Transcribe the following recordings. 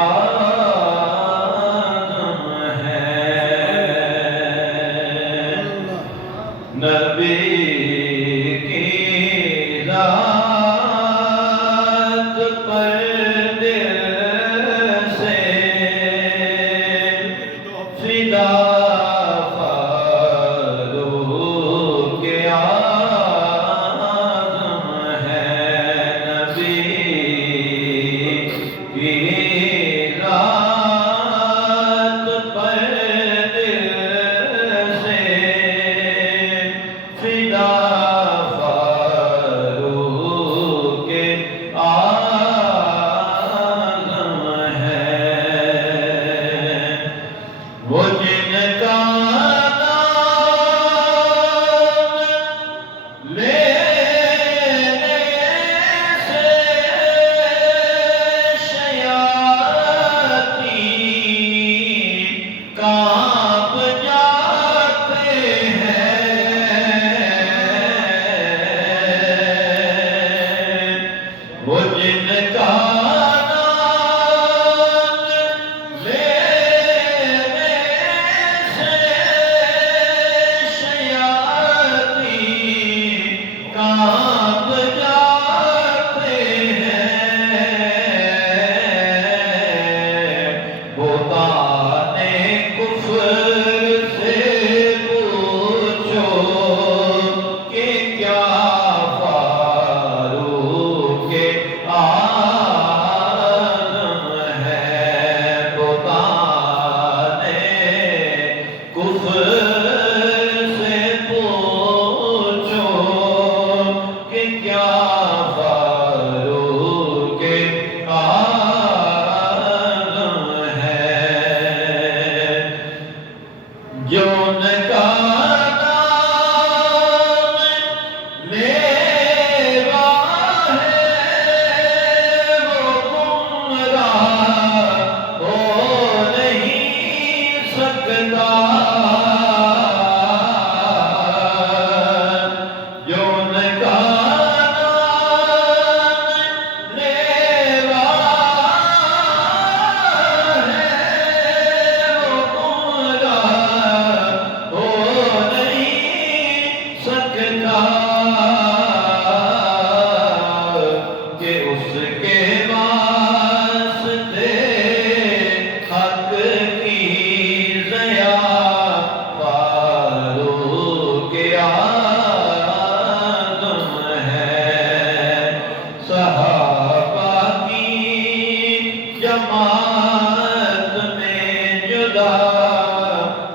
آدم ہے نبی کی ذات پر دل سے فدا فاروق آدم ہے نبی کی ذات پر دل سے فدا فاروق آدم ہے وہ جن کا نام لینے سے شیاطین کانپ جاتے ہیں وہ جن کا نام لینے سے شیاطین کانپ جاتے ہیں بہتان کفر سے پوچھو کہ کیا فاروق آدم ہے بہتان کفر سے پوچھو کہ کیا فاروق آدم ہے جو ان کا نام لیوا ہے وہ گمراہ ہو نہیں سکتا جو ان کا نام لیوا ہے وہ گمراہ ہو نہیں سکتا کہ اس کے واسطے حق کی ضیا فاروق آدم ہے صحابہ کی جماعت میں جدا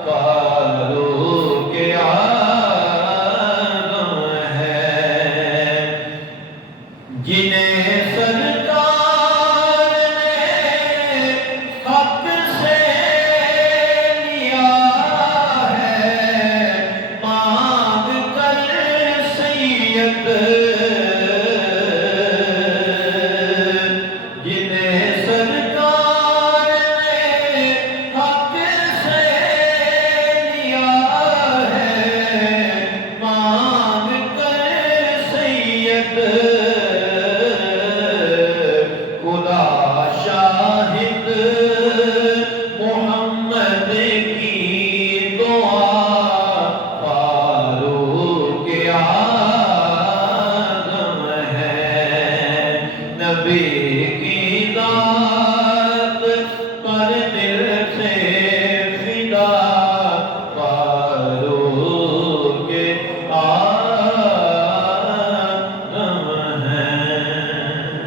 فاروق آدم ہے جنہیں سرکار نے حق سے لیا ہے مانگ کر سید جنہیں سرکار نے حق سے لیا ہے مانگ کر سید خدا شاہد محمد کی دعا فاروق آدم ہے نبی کی